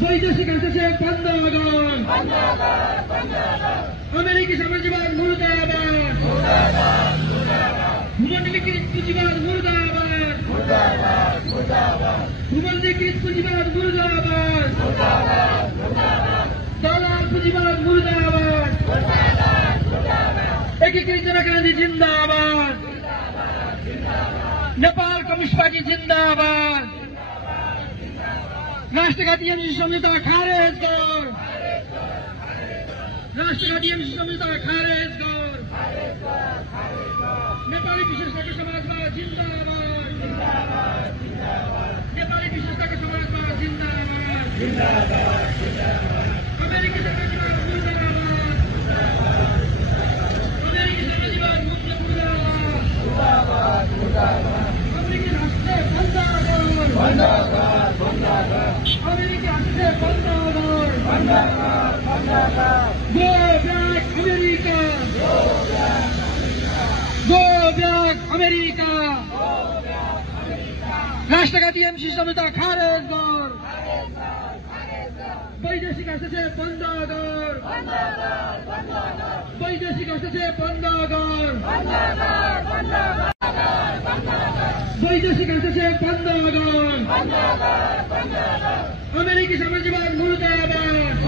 वैदेशिक हस्तक्षेप बन्द गर। अमेरिकी साम्राज्यवाद मुर्दाबाद। भूमण्डलीकृत पुँजीवाद मुर्दाबाद। भूमण्डलीकृत पुँजीवाद मुर्दाबाद। दलाल पुँजीवाद मुर्दाबाद। एकीकृत जनक्रान्ति जिन्दाबाद। नेपाल कम्युनिस्ट पार्टी जिन्दाबाद। राष्ट्रघाती एमसी सम्झौता खारेज गर। राष्ट्रघाती एमसी सम्झौता खारेज गर। नेपाली विशेषताको समाजवाद जिन्दाबाद। नेपाली विशेषताको समाजवाद जिन्दाबाद। अमेरिकी साम्राज्यवाद मुर्दाबाद। अमेरिकी साम्राज्यवाद मुर्दाबाद। अमेरिकी हस्तक्षेप बन्द गर। अमेरिकी हस्तक्षेप बन्द गर। Go back America! Go back America! राष्ट्रघाती एमसी सम्झौता खारेज गर। वैदेशिक हस्तक्षेप बन्द गर। वैदेशिक हस्तक्षेप बन्द गर। वैदेशिक हस्तक्षेप बन्द गर। अमेरिकी साम्राज्यवाद मुर्दाबाद।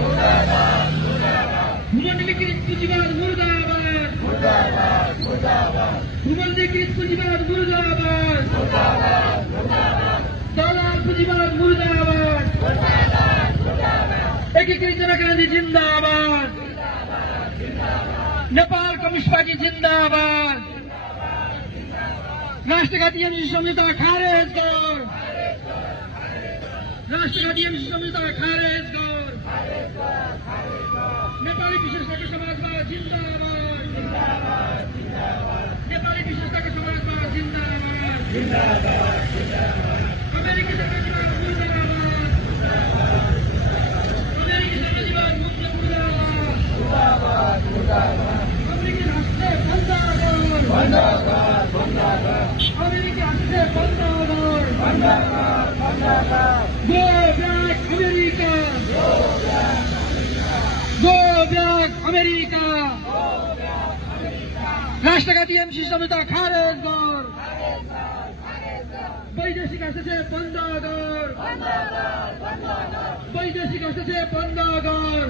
भूमण्डलीकृत पुँजीवाद मुर्दाबाद। भूमण्डलीकृत पुँजीवाद मुर्दाबाद। दलाल पुँजीवाद मुर्दाबाद। एकीकृत जनक्रान्ति जिन्दाबाद। नेपाल कम्युनिस्ट पार्टी जिन्दाबाद। राष्ट्रघाती एमसी सम्झौता खारेज गर। राष्ट्रघाती एमसी सम्झौता खारेज गर। नेपाली विशेषताको समाजवाद जिन्दाबाद। नेपाली विशेषताको समाजवाद जिन्दाबाद। अमेरिकी साम्राज्यवाद मुर्दाबाद। अमेरिकी साम्राज्यवाद मुर्दाबाद। अमेरिकी हस्तक्षेप बन्द गर। अमेरिकी हस्तक्षेप बन्द गर। Go back America! Go back America! राष्ट्रघाती एमसी सम्झौता खारेज गर। वैदेशिक हस्तक्षेप बन्द गर। वैदेशिक हस्तक्षेप बन्द गर।